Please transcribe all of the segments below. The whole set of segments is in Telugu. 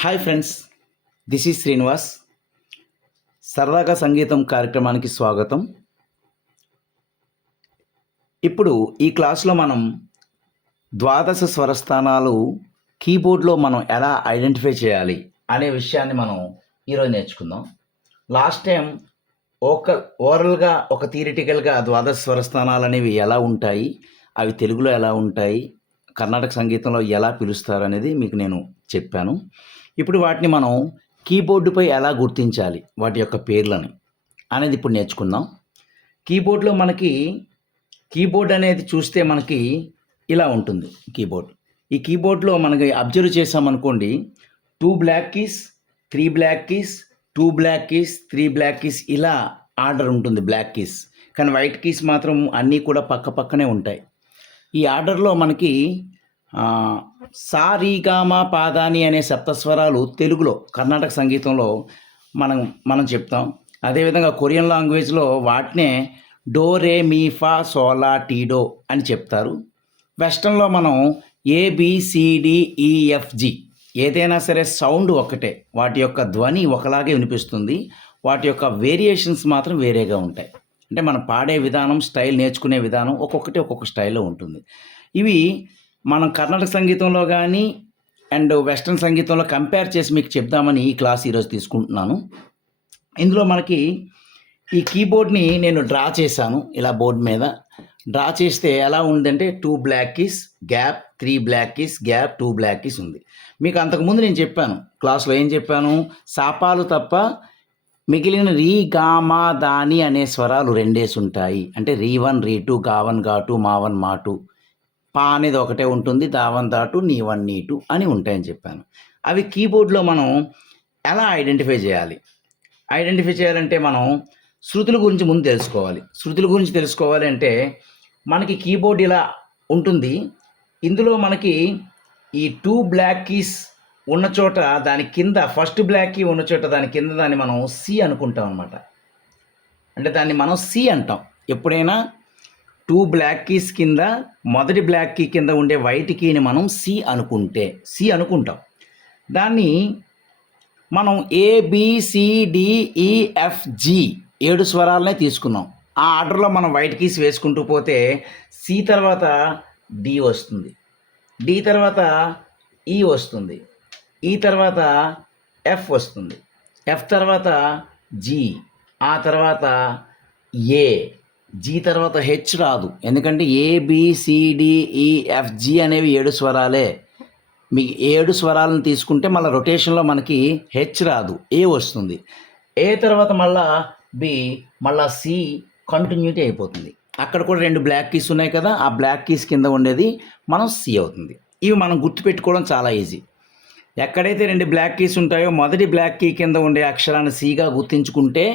Hi friends, this is Srinivas. సరదాగా సంగీతం కార్యక్రమానికి స్వాగతం. ఇప్పుడు ఈ క్లాస్లో మనం ద్వాదశ స్వరస్థానాలు కీబోర్డ్లో మనం ఎలా ఐడెంటిఫై చేయాలి అనే విషయాన్ని మనం ఈరోజు నేర్చుకుందాం. లాస్ట్ టైం ఓరల్గా ఒక థియరిటికల్గా ద్వాదశ స్వరస్థానాలు అనేవి ఎలా ఉంటాయి, అవి తెలుగులో ఎలా ఉంటాయి, కర్ణాటక సంగీతంలో ఎలా పిలుస్తారు అనేది మీకు నేను చెప్పాను. ఇప్పుడు వాటిని మనం కీబోర్డుపై ఎలా గుర్తించాలి, వాటి యొక్క పేర్లను అనేది ఇప్పుడు నేర్చుకుందాం. కీబోర్డ్లో మనకి కీబోర్డ్ అనేది చూస్తే మనకి ఇలా ఉంటుంది కీబోర్డ్. ఈ కీబోర్డ్లో మనకి అబ్జర్వ్ చేసామనుకోండి, 2 block keys, 3 block keys, 2 block keys, 3 block keys, ఇలా ఆర్డర్ ఉంటుంది బ్లాక్ కీస్. కానీ వైట్ కీస్ మాత్రం అన్నీ కూడా పక్క పక్కనే ఉంటాయి. ఈ ఆర్డర్లో మనకి సా రీ గా మా పాదాని అనే సప్తస్వరాలు తెలుగులో కర్ణాటక సంగీతంలో మనం చెప్తాం. అదేవిధంగా కొరియన్ లాంగ్వేజ్లో వాటినే డో రే మీ ఫా సోలా టీడో అని చెప్తారు. వెస్టర్న్లో మనం ABCDEFG, ఏదైనా సరే సౌండ్ ఒకటే, వాటి యొక్క ధ్వని ఒకలాగే వినిపిస్తుంది, వాటి యొక్క వేరియేషన్స్ మాత్రం వేరేగా ఉంటాయి. అంటే మనం పాడే విధానం, స్టైల్, నేర్చుకునే విధానం ఒక్కొక్కటి ఒక్కొక్క స్టైల్లో ఉంటుంది. ఇవి మనం కర్ణాటక సంగీతంలో కానీ అండ్ వెస్ట్రన్ సంగీతంలో కంపేర్ చేసి మీకు చెప్దామని ఈ క్లాస్ ఈరోజు తీసుకుంటున్నాను. ఇందులో మనకి ఈ కీబోర్డ్ని నేను డ్రా చేశాను. ఇలా బోర్డు మీద డ్రా చేస్తే ఎలా ఉందంటే 2 block keys gap, 3 block keys gap, 2 block keys ఉంది. మీకు అంతకుముందు నేను చెప్పాను, క్లాస్లో ఏం చెప్పాను, సాపాలు తప్ప మిగిలిన రీ గా మా దాని అనే స్వరాలు రెండేసి ఉంటాయి. అంటే రీ1 రీ2 గావన్ గా2 మావన్ మాటు, పా అనేది ఒకటే ఉంటుంది, దావన్ దాటు, నీవన్ నీటు అని ఉంటాయని చెప్పాను. అవి కీబోర్డ్లో మనం ఎలా ఐడెంటిఫై చేయాలంటే మనం శృతుల గురించి ముందు తెలుసుకోవాలి. శృతుల గురించి తెలుసుకోవాలి అంటే మనకి కీబోర్డ్ ఇలా ఉంటుంది. ఇందులో మనకి ఈ 2 బ్లాక్ కీస్ ఉన్న చోట దాని కింద, ఫస్ట్ బ్లాక్ కీ ఉన్న చోట దాని కింద దాన్ని మనం సి అనుకుంటాం అనమాట. అంటే దాన్ని మనం సి అంటాం. ఎప్పుడైనా 2 బ్లాక్ కీస్ కింద మొదటి బ్లాక్ కీ కింద ఉండే వైట్ కీని మనం సి అనుకుంటాం. దాన్ని మనం ABCDEFG 7 స్వరాలనే తీసుకున్నాం. ఆ ఆర్డర్లో మనం వైట్ కీస్ వేసుకుంటూ పోతే సి తర్వాత డి వస్తుంది, డి తర్వాత ఈ వస్తుంది, ఈ తర్వాత ఎఫ్ వస్తుంది, ఎఫ్ తర్వాత జి, ఆ తర్వాత ఏ, జీ తర్వాత హెచ్ రాదు. ఎందుకంటే ABCDEFG అనేవి 7 స్వరాలే. మీ 7 స్వరాలను తీసుకుంటే మళ్ళీ రొటేషన్లో మనకి హెచ్ రాదు, ఏ వస్తుంది. ఏ తర్వాత మళ్ళా బి, మళ్ళా సి, కంటిన్యూటీ అయిపోతుంది. అక్కడ కూడా 2 బ్లాక్ కీస్ ఉన్నాయి కదా, ఆ బ్లాక్ కీస్ కింద ఉండేది మనం సి అవుతుంది. ఇవి మనం గుర్తుపెట్టుకోవడం చాలా ఈజీ. ఎక్కడైతే 2 బ్లాక్ కీస్ ఉంటాయో మొదటి బ్లాక్ కీ కింద ఉండే అక్షరాన్ని సిగా గుర్తించుకుంటే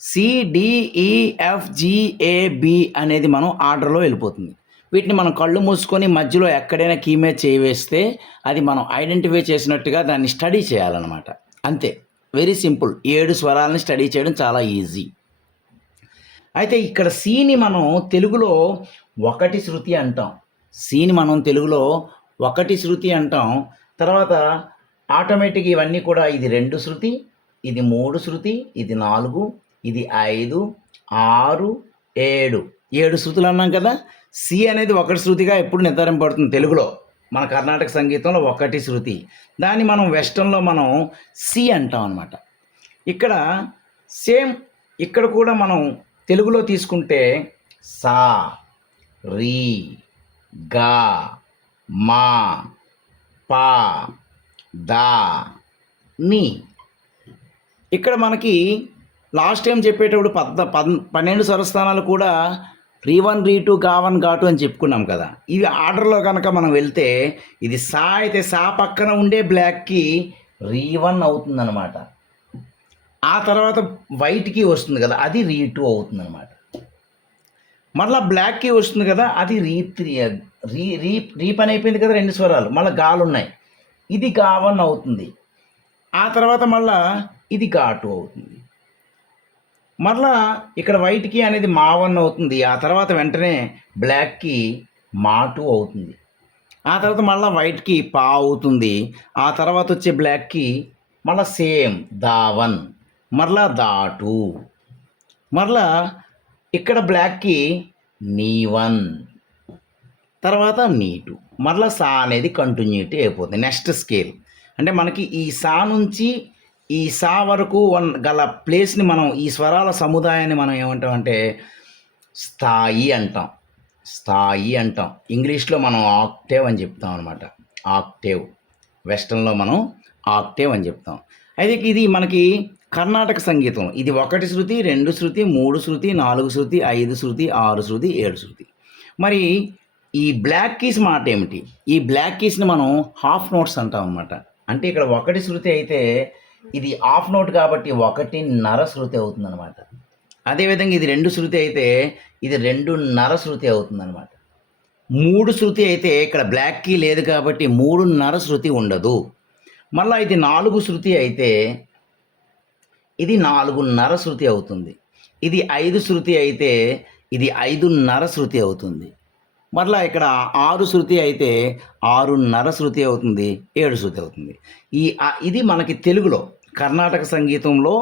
CDEFGAB అనేది మనం ఆర్డర్లో వెళ్ళిపోతుంది. వీటిని మనం కళ్ళు మూసుకొని మధ్యలో ఎక్కడైనా కీ మీద చేయి వేస్తే అది మనం ఐడెంటిఫై చేసినట్టుగా దాన్ని స్టడీ చేయాలన్నమాట. అంతే, వెరీ సింపుల్. 7 స్వరాలని స్టడీ చేయడం చాలా ఈజీ. అయితే ఇక్కడ సిని మనం తెలుగులో ఒకటి శృతి అంటాం. సిని మనం తెలుగులో ఒకటి శృతి అంటాం. తర్వాత ఆటోమేటిక్ ఇవన్నీ కూడా ఇది 2 శృతి, ఇది 3 శృతి, ఇది 4, ఇది 5, 6, 7 శృతులు అన్నాం కదా. సి అనేది ఒకటి శృతిగా ఎప్పుడు నిర్ధారింపబడుతుంది తెలుగులో. మన కర్ణాటక సంగీతంలో ఒకటి శృతి. దాన్ని మనం వెస్టర్న్లో మనం సి అంటాం అనమాట. ఇక్కడ సేమ్, ఇక్కడ కూడా మనం తెలుగులో తీసుకుంటే సా, రీ, గా, మా, పా, దా, ని. ఇక్కడ మనకి లాస్ట్ టైం చెప్పేటప్పుడు 12 స్వరస్థానాలు కూడా రీ1 రీ2 గావన్ గా2 అని చెప్పుకున్నాం కదా. ఇది ఆర్డర్లో కనుక మనం వెళ్తే ఇది సా అయితే సా పక్కన ఉండే బ్లాక్కి రీ1 అవుతుందన్నమాట. ఆ తర్వాత వైట్ కీ వస్తుంది కదా, అది రీ2 అవుతుందన్నమాట. మళ్ళీ బ్లాక్ కీ వస్తుంది కదా, అది రీ3, రీ పని అయిపోయింది కదా, 2 స్వరాలు, మళ్ళీ గాలు ఉన్నాయి, ఇది గావన్ అవుతుంది. ఆ తర్వాత మళ్ళా ఇది గా2 అవుతుంది. మరలా ఇక్కడ వైట్ కీ అనేది మా1 అవుతుంది. ఆ తర్వాత వెంటనే బ్లాక్ కీ మా2 అవుతుంది. ఆ తర్వాత మళ్ళీ వైట్కి పా అవుతుంది. ఆ తర్వాత వచ్చే బ్లాక్కి మళ్ళీ సేమ్ దావన్, మరలా దాటు, మరలా ఇక్కడ బ్లాక్కి నీవన్, తర్వాత నీటు, మరలా సా అనేది కంటిన్యూటీ అయిపోతుంది. నెక్స్ట్ స్కేల్ అంటే మనకి ఈ సా నుంచి ఈ సా వరకు గల ప్లేస్ని మనం ఈ స్వరాల సముదాయాన్ని మనం ఏమంటామంటే స్థాయి అంటాం. స్థాయి అంటాం. ఇంగ్లీష్లో మనం ఆక్టేవ్ అని చెప్తాం అనమాట. ఆక్టేవ్. వెస్టర్న్లో మనం ఆక్టేవ్ అని చెప్తాం. అయితే ఇది మనకి కర్ణాటక సంగీతం. ఇది 1 శృతి, 2 శృతి, 3 శృతి, 4 శృతి, 5 శృతి, 6 శృతి, 7 శృతి. మరి ఈ బ్లాక్ కీస్ మాట ఏమిటి? ఈ బ్లాక్ కీస్ని మనం హాఫ్ నోట్స్ అంటాం అనమాట. అంటే ఇక్కడ 1 శృతి అయితే ఇది హాఫ్ నోట్ కాబట్టి 1.5 శృతి అవుతుంది అనమాట. అదేవిధంగా ఇది 2 శృతి అయితే ఇది 2.5 శృతి అవుతుంది అనమాట. 3 శృతి అయితే ఇక్కడ బ్లాక్ కీ లేదు కాబట్టి 3.5 శృతి ఉండదు. మళ్ళీ ఇది 4 శృతి అయితే ఇది 4.5 శృతి అవుతుంది. ఇది 5 శృతి అయితే ఇది 5.5 శృతి అవుతుంది. మరలా ఇక్కడ 6 శృతి అయితే 6.5 శృతి అవుతుంది, 7 శృతి అవుతుంది. ఇది మనకి తెలుగులో కర్ణాటక సంగీతంలో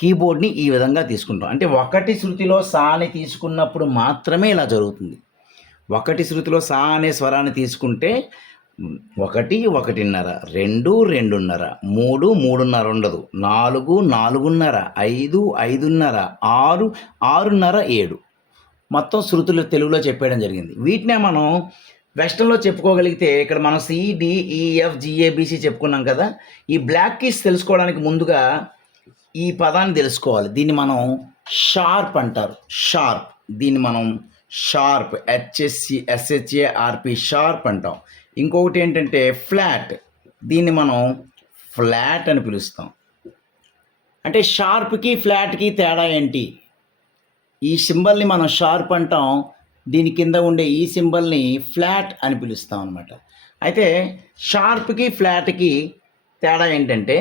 కీబోర్డ్ని ఈ విధంగా తీసుకుంటాం. అంటే 1 శృతిలో సాని తీసుకున్నప్పుడు మాత్రమే ఇలా జరుగుతుంది. 1 శృతిలో సా అనే స్వరాన్ని తీసుకుంటే 1, 1.5, 2, 2.5, 3, 3.5 ఉండదు, 4, 4.5, 5, 5.5, 6, 6.5, 7 మొత్తం శృతులు తెలుగులో చెప్పేయడం జరిగింది. వీటినే మనం వెస్టర్న్లో చెప్పుకోగలిగితే ఇక్కడ మనం CDEFGABC చెప్పుకున్నాం కదా. ఈ బ్లాక్ కీస్ తెలుసుకోవడానికి ముందుగా ఈ పదాన్ని తెలుసుకోవాలి. దీన్ని మనం షార్ప్ అంటారు. షార్ప్. దీన్ని మనం షార్ప్ SHARP షార్ప్ అంటాం. ఇంకొకటి ఏంటంటే ఫ్లాట్. దీన్ని మనం ఫ్లాట్ అని పిలుస్తాం. అంటే షార్ప్కి ఫ్లాట్కి తేడా ఏంటి? ఈ సింబల్ని మనం షార్ప్ అంటాం, దీని కింద ఉండే ఈ సింబల్ని ఫ్లాట్ అని పిలుస్తాం అనమాట. అయితే షార్ప్కి ఫ్లాట్కి తేడా ఏంటంటే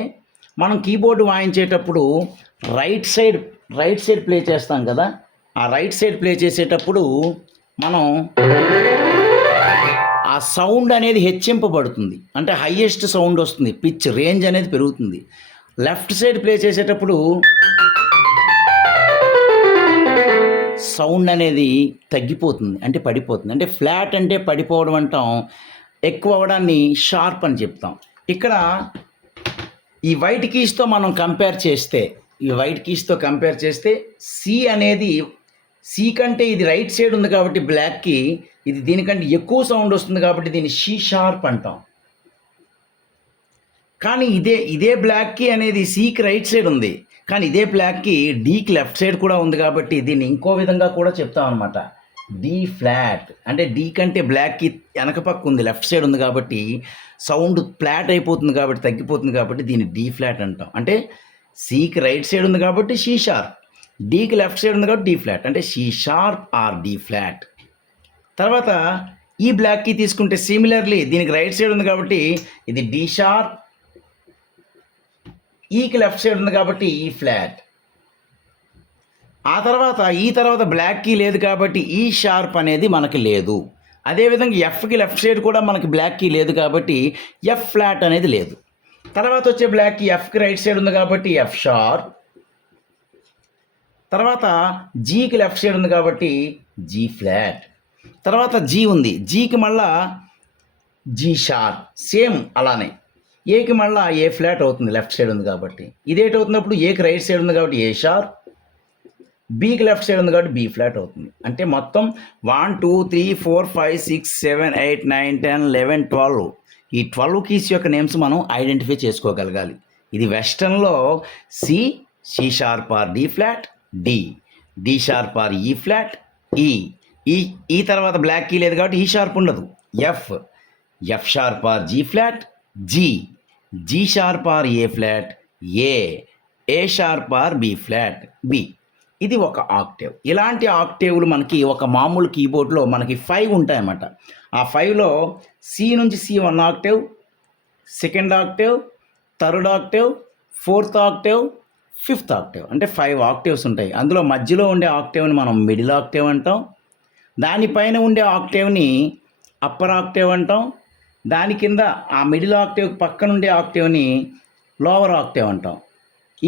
మనం కీబోర్డు వాయించేటప్పుడు రైట్ సైడ్ ప్లే చేస్తాం కదా. ఆ రైట్ సైడ్ ప్లే చేసేటప్పుడు మనం ఆ సౌండ్ అనేది హెచ్చింపబడుతుంది. అంటే హయ్యెస్ట్ సౌండ్ వస్తుంది, పిచ్ రేంజ్ అనేది పెరుగుతుంది. లెఫ్ట్ సైడ్ ప్లే చేసేటప్పుడు సౌండ్ అనేది తగ్గిపోతుంది, అంటే పడిపోతుంది. అంటే ఫ్లాట్ అంటే పడిపోవడం అంటాం, ఎక్కువ అవ్వడాన్ని షార్ప్ అని చెప్తాం. ఇక్కడ ఈ వైట్ కీస్తో మనం కంపేర్ చేస్తే సి అనేది సి కంటే ఇది రైట్ సైడ్ ఉంది కాబట్టి బ్లాక్కి ఇది దీనికంటే ఎక్కువ సౌండ్ వస్తుంది కాబట్టి దీన్ని షీ షార్ప్ అంటాం. కానీ ఇదే బ్లాక్కి అనేది సికి రైట్ సైడ్ ఉంది, కానీ ఇదే బ్లాక్కి డీకి లెఫ్ట్ సైడ్ కూడా ఉంది కాబట్టి దీన్ని ఇంకో విధంగా కూడా చెప్తాం అనమాట. D flat. అంటే డి కంటే బ్లాక్కి వెనక పక్క ఉంది, లెఫ్ట్ సైడ్ ఉంది కాబట్టి సౌండ్ ఫ్లాట్ అయిపోతుంది కాబట్టి తగ్గిపోతుంది కాబట్టి దీన్ని డి ఫ్లాట్ అంటాం. అంటే సికి రైట్ సైడ్ ఉంది కాబట్టి షీ షార్ప్, డీకి లెఫ్ట్ సైడ్ ఉంది కాబట్టి డి ఫ్లాట్, అంటే C sharp or D flat. తర్వాత ఈ బ్లాక్కి తీసుకుంటే సిమిలర్లీ దీనికి రైట్ సైడ్ ఉంది కాబట్టి ఇది డి షార్ప్, ఈకి లెఫ్ట్ సైడ్ ఉంది కాబట్టి ఈ ఫ్లాట్. ఈ తర్వాత బ్లాక్ కీ లేదు కాబట్టి ఈ షార్ప్ అనేది మనకి లేదు. అదేవిధంగా ఎఫ్కి లెఫ్ట్ సైడ్ కూడా మనకి బ్లాక్ కీ లేదు కాబట్టి ఎఫ్ ఫ్లాట్ అనేది లేదు. తర్వాత వచ్చే బ్లాక్ కీ ఎఫ్కి రైట్ సైడ్ ఉంది కాబట్టి ఎఫ్ షార్ప్. తర్వాత జీకి లెఫ్ట్ సైడ్ ఉంది కాబట్టి జీ ఫ్లాట్. తర్వాత జీ ఉంది, జీకి మళ్ళా జీ షార్ప్, సేమ్ అలానే. ఏకి మళ్ళీ ఏ ఫ్లాట్ అవుతుంది, లెఫ్ట్ సైడ్ ఉంది కాబట్టి. ఇదేటి అవుతున్నప్పుడు ఏకి రైట్ సైడ్ ఉంది కాబట్టి ఏ షార్ప్, బీకి లెఫ్ట్ సైడ్ ఉంది కాబట్టి బీ ఫ్లాట్ అవుతుంది. అంటే మొత్తం 1 2 3 4 5 6 7 8 9 10 11 12 ఈ 12 కీస్ యొక్క నేమ్స్ మనం ఐడెంటిఫై చేసుకోగలగాలి. ఇది వెస్టర్న్లో C sharp or D flat, D sharp or E flat, E తర్వాత బ్లాక్ కీ లేదు కాబట్టి ఈ షార్ప్ ఉండదు. F sharp or G flat, G sharp or A flat, A sharp or B flat, B. ఇది ఒక ఆక్టేవ్. ఇలాంటి ఆక్టేవ్లు మనకి ఒక మామూలు కీబోర్డ్లో మనకి 5 ఉంటాయన్నమాట. ఆ 5లో సి నుంచి C 1 octave, second octave, third octave, fourth octave, fifth octave, అంటే 5 ఆక్టేవ్స్ ఉంటాయి. అందులో మధ్యలో ఉండే ఆక్టేవ్ని మనం మిడిల్ ఆక్టేవ్ అంటాం, దానిపైన ఉండే ఆక్టేవ్ని అప్పర్ ఆక్టేవ్ అంటాం, దాని కింద ఆ మిడిల్ ఆక్టేవ్ పక్కనుండే ఆక్టేవ్ని లోవర్ ఆక్టేవ్ అంటాం.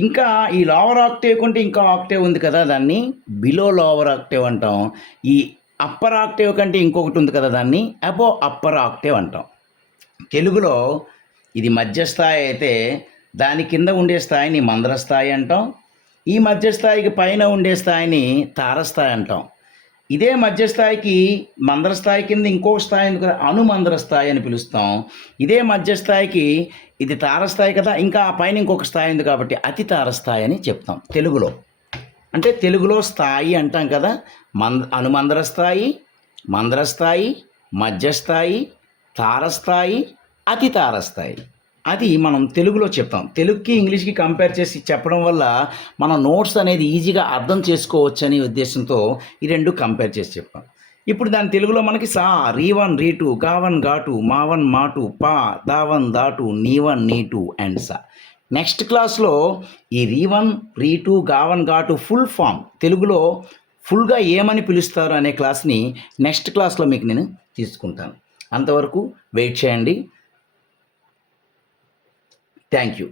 ఇంకా ఈ లోవర్ ఆక్టేవ్ కంటే ఇంకా ఆక్టేవ్ ఉంది కదా, దాన్ని బిలో లోవర్ ఆక్టేవ్ అంటాం. ఈ అప్పర్ ఆక్టేవ్ కంటే ఇంకొకటి ఉంది కదా, దాన్ని అబో అప్పర్ ఆక్టేవ్ అంటాం. తెలుగులో ఇది మధ్యస్థాయి అయితే దాని కింద ఉండే స్థాయిని మంద్రస్థాయి అంటాం. ఈ మధ్యస్థాయికి పైన ఉండే స్థాయిని తారస్థాయి అంటాం. ఇదే మధ్యస్థాయికి మంద్రస్థాయి కింద ఇంకో స్థాయి ఉంది కదా, అనుమంద్రస్థాయి అని పిలుస్తాం. ఇదే మధ్యస్థాయికి ఇది తారస్థాయి కదా, ఇంకా ఆ పైన ఇంకొక స్థాయి ఉంది కాబట్టి అతి తారస్థాయి అని చెప్తాం తెలుగులో. అంటే తెలుగులో స్థాయి అంటాం కదా, అనుమంద్రస్థాయి, మంద్రస్థాయి, మధ్యస్థాయి, తారస్థాయి, అతి తారస్థాయి. అది మనం తెలుగులో చెప్తాం. తెలుగుకి ఇంగ్లీష్కి కంపేర్ చేసి చెప్పడం వల్ల మన నోట్స్ అనేది ఈజీగా అర్థం చేసుకోవచ్చు అనే ఉద్దేశంతో ఈ రెండు కంపేర్ చేసి చెప్పాం. ఇప్పుడు దాని తెలుగులో మనకి సా, రీవన్ రీటు, గావన్ ఘాటు, మావన్ మాటు, పా, దావన్ దాటు, నీవన్ నీటు అండ్ సా. నెక్స్ట్ క్లాస్లో ఈ రీవన్ రీటు గావన్ ఘాటు ఫుల్ ఫామ్ తెలుగులో ఫుల్గా ఏమని పిలుస్తారు అనే క్లాస్ని నెక్స్ట్ క్లాస్లో మీకు నేను తీసుకుంటాను. అంతవరకు వెయిట్ చేయండి. Thank you.